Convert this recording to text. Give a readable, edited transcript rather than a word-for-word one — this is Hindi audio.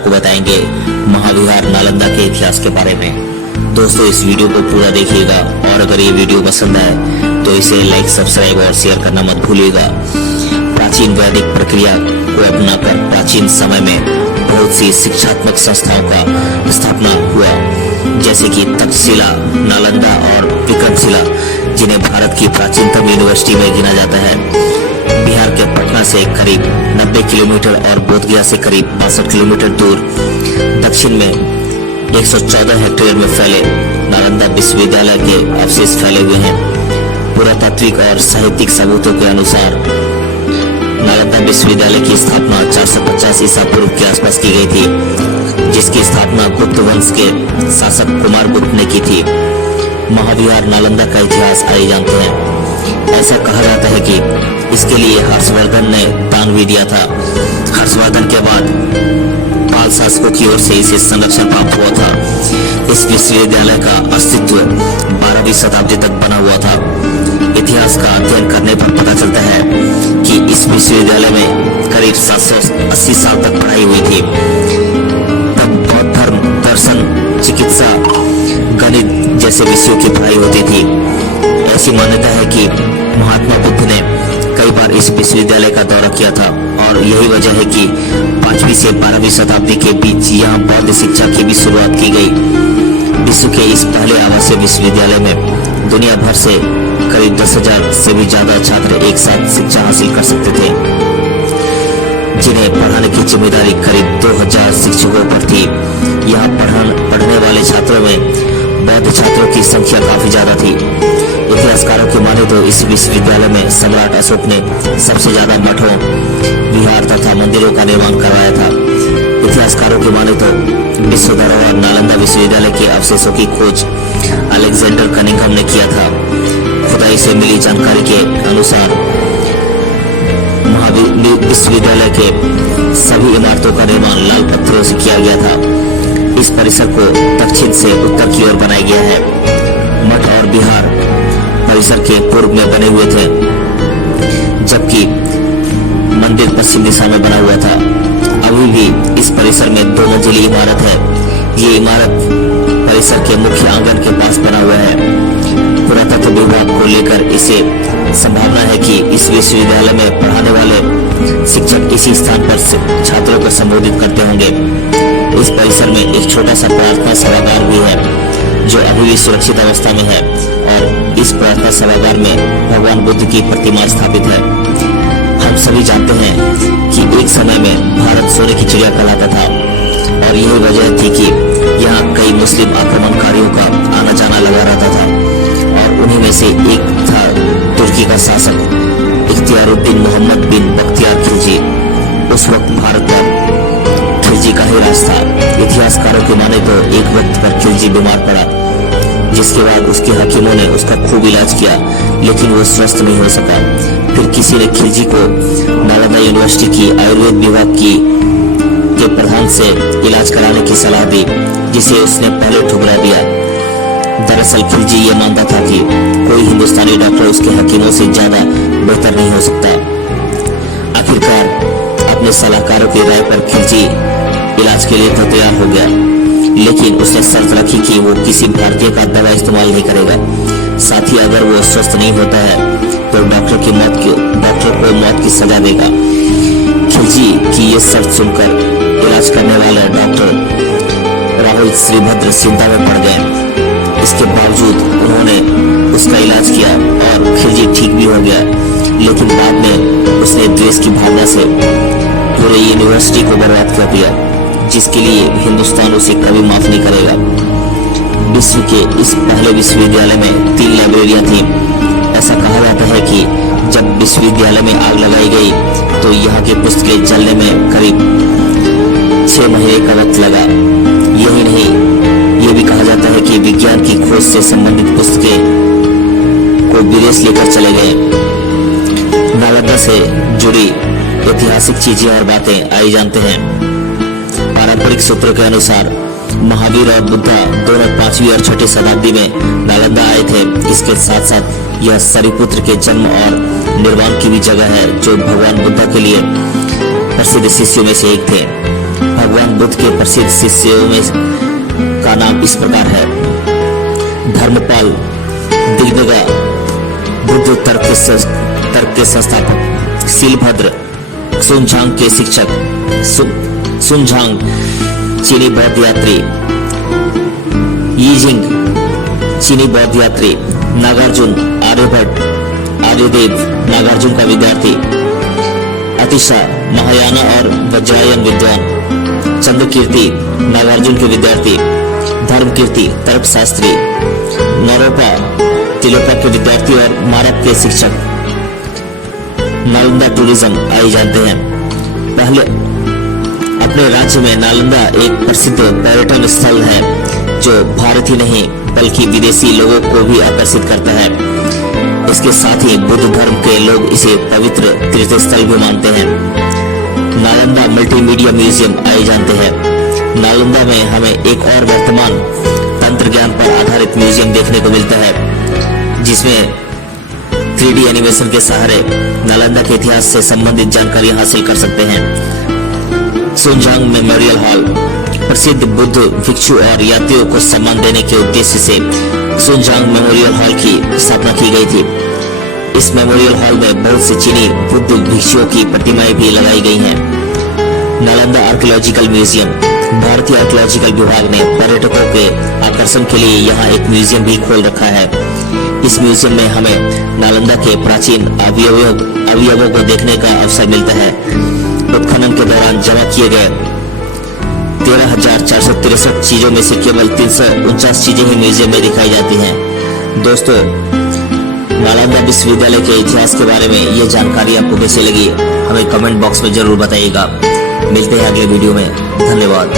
आपको बताएंगे महाविहार नालंदा के इतिहास के बारे में। दोस्तों इस वीडियो को पूरा देखिएगा और अगर ये वीडियो पसंद आए तो इसे लाइक, सब्सक्राइब और शेयर करना मत भूलिएगा। प्राचीन वैदिक प्रक्रिया को अपनाकर प्राचीन समय में बहुत सी शिक्षात्मक संस्थाओं का स्थापना हुआ, जैसे कि तक्षशिला, नालंदा और विक्रमशिला, जिन्हें भारत की प्राचीनतम यूनिवर्सिटी में गिना जाता है। बिहार के पटना से करीब 90 किलोमीटर और बोधगया से करीब 62 किलोमीटर दूर दक्षिण में 114 हेक्टेयर में फैले नालंदा विश्वविद्यालय के अवशेष फैले हुए हैं। पुरातात्विक और साहित्यिक सबूतों के अनुसार नालंदा विश्वविद्यालय की स्थापना 450 ईसा पूर्व के आसपास की गई थी, जिसकी स्थापना गुप्त वंश के शासक कुमार गुप्त ने की थी। महाविहार नालंदा का इतिहास आइए जानते हैं। ऐसा कहा जाता है कि इसके लिए हर्षवर्धन ने दान भी दिया था। हर्षवर्धन के बाद पाल शासकों की ओर से इसे संरक्षण प्राप्त हुआ था। इस विश्वविद्यालय का अस्तित्व 12वीं शताब्दी तक बना हुआ था। इतिहास का अध्ययन करने पर पता चलता है कि इस विश्वविद्यालय में करीब 780 साल तक पढ़ाई हुई थी। तब बौद्ध धर्म, दर्शन, चिकित्सा, गणित जैसे विषयों की पढ़ाई होती थी। ऐसी मान्यता है कि महात्मा बुद्ध ने कई बार इस विश्वविद्यालय का दौरा किया था और यही वजह है कि 5वीं से 12वीं शताब्दी के बीच यहाँ बौद्ध शिक्षा की भी शुरुआत की गई। विश्व के इस पहले आवासीय विश्वविद्यालय में दुनिया भर से करीब 10,000 से भी ज्यादा छात्र एक साथ शिक्षा हासिल कर सकते थे, जिन्हें पढ़ाने की जिम्मेदारी करीब 2000 शिक्षकों पर थी। यहाँ पढ़ने वाले छात्रों में बौद्ध छात्रों की संख्या काफी ज्यादा थी। इतिहासकारों की माने तो इस विश्वविद्यालय में सम्राट अशोक ने सबसे ज्यादा मठों, विहार तथा मंदिरों का निर्माण करवाया था। इतिहासकारों की माने तो विश्व धरोहर नालंदा विश्वविद्यालय के अवशेषों की खोज अलेक्जेंडर कनिंघम ने किया था। खुदाई से मिली जानकारी के अनुसार विश्वविद्यालय के सभी इमारतों का निर्माण लाल पत्थरों से किया गया था। इस परिसर को दक्षिण से उत्तर की ओर बनाया गया है। मठ और विहार परिसर के पूर्व में बने हुए थे, जबकि मंदिर पश्चिम दिशा में बना हुआ था। अभी भी इस परिसर में 2 मंजिली इमारत है। ये इमारत परिसर के मुख्य आंगन के पास बना हुआ है। पुरातत्व विभाग को लेकर इसे संभावना है कि इस विश्वविद्यालय में पढ़ाने वाले शिक्षक इसी स्थान पर छात्रों को संबोधित करते होंगे। इस परिसर में एक छोटा सा प्रार्थना सभागार भी है, जो अभी भी सुरक्षित अवस्था में है और इस प्रार्थना सभागार में भगवान बुद्ध की प्रतिमा स्थापित है। हम सभी जानते हैं कि एक समय में भारत सोने की चिड़िया कहलाता था और यही वजह थी कि यहाँ कई मुस्लिम आक्रमणकारियों का आना जाना लगा रहता था और उन्हीं में से एक था तुर्की का शासक इख्तियारुद्दीन मोहम्मद बिन बख्तियार खिलजी। उस वक्त भारत पर खिलजी का ही राज था। इतिहासकारों की माने तो एक वक्त पर खिलजी बीमार पड़ा, जिसके बाद उसके हकीमों ने उसका खूब इलाज किया, लेकिन वो स्वस्थ नहीं हो सका। फिर किसी ने खिलजी को नालंदा यूनिवर्सिटी की आयुर्वेद विभाग के प्रधान से इलाज कराने की सलाह दी, जिसे उसने पहले ठुकरा दिया। दरअसल खिलजी ये मानता था कि कोई हिंदुस्तानी डॉक्टर उसके हकीमों से ज्यादा बेहतर नहीं हो सकता। आखिरकार अपने सलाहकारों की राय पर खिलजी इलाज के लिए तो तैयार हो गया, लेकिन उसने शर्त रखी कि वो किसी भारतीय का दवा इस्तेमाल नहीं करेगा। साथ ही अगर वो स्वस्थ नहीं होता है तो डॉक्टर को मौत की सजा देगा। खिलजी की ये शर्त सुनकर इलाज करने वाले डॉक्टर राहुल श्रीभद्र चिंता में पड़ गए। इसके बावजूद उन्होंने उसका इलाज किया और खिलजी ठीक भी हो गया, लेकिन बाद में उसने द्वेष की भावना से पूरे यूनिवर्सिटी को बर्बाद कर दिया, जिसके लिए हिंदुस्तान उसे कभी माफ नहीं करेगा। विश्व के इस पहले विश्वविद्यालय में 3 लाइब्रेरियां थी। ऐसा कहा जाता है कि जब विश्वविद्यालय में आग लगाई गई तो यहाँ की पुस्तकें जलने में करीब 6 महीने का वक्त लगा। यही नहीं, ये भी कहा जाता है कि विज्ञान की खोज से संबंधित पुस्तकें को विदेश लेकर चले गए। नालंदा से जुड़ी ऐतिहासिक चीजें और बातें आइए जानते हैं। पारंपरिक सूत्रों के अनुसार महावीर और बुद्धा दोनों 5वीं और 6वीं शताब्दी में नालंदा आए थे। इसके साथ साथ यह सरिपुत्र के जन्म और निर्वाण की भी जगह है, जो भगवान बुद्धा के लिए प्रसिद्ध शिष्यों में से एक थे। भगवान बुद्ध के प्रसिद्ध शिष्यों में का नाम इस प्रकार है: धर्मपाल, दिग्नगा, बुद्ध तर्क के संस्थापक, शीलभद्र, सुनझांग के शिक्षक, सुनझांग चीनी बौद्ध यात्री, यीजिंग चीनी बौद्ध यात्री, नागार्जुन, आर्यभट्ट, आर्यदेव नागार्जुन का विद्यार्थी, अतिशा महायाना और वज्रायन विद्वान, चंद्रकीर्ति नागार्जुन के विद्यार्थी, धर्मकीर्ति तर्कशास्त्री, नरोपा तिलोपा के विद्यार्थी और मारक के शिक्षक। नालंदा टूरिज्म आइए जानते हैं। पहले अपने राज्य में नालंदा एक प्रसिद्ध पर्यटन स्थल है जो भारत ही नहीं बल्कि विदेशी लोगों को भी आकर्षित करता है। इसके साथ ही बुद्ध धर्म के लोग इसे पवित्र तीर्थ स्थल भी मानते हैं। नालंदा मल्टीमीडिया म्यूजियम आइए जानते हैं। नालंदा में हमें एक और वर्तमान तंत्र ज्ञान पर आधारित म्यूजियम देखने को मिलता है, जिसमें 3D एनिमेशन के सहारे नालंदा के इतिहास से संबंधित जानकारी हासिल कर सकते हैं। सुनझांग मेमोरियल हॉल प्रसिद्ध बुद्ध भिक्षु और यात्रियों को सम्मान देने के उद्देश्य से सुनझांग मेमोरियल हॉल की स्थापना की गई थी। इस मेमोरियल हॉल में बहुत सी चीनी बुद्ध भिक्षुओं की प्रतिमाएं भी लगाई गई हैं। नालंदा आर्कियोलॉजिकल म्यूजियम भारतीय आर्कियोलॉजिकल विभाग ने पर्यटकों के आकर्षण के लिए यहाँ एक म्यूजियम भी खोल रखा है। इस म्यूजियम में हमें नालंदा के प्राचीन अवयवों को देखने का अवसर मिलता है। उत्खनन के दौरान जमा किए गए 13,463 चीजों में से केवल 349 चीजें ही म्यूजियम में दिखाई जाती हैं। दोस्तों, नालंदा विश्वविद्यालय के इतिहास के बारे में ये जानकारी आपको कैसी लगी, हमें कमेंट बॉक्स में जरूर बताइएगा। मिलते हैं अगले वीडियो में। धन्यवाद।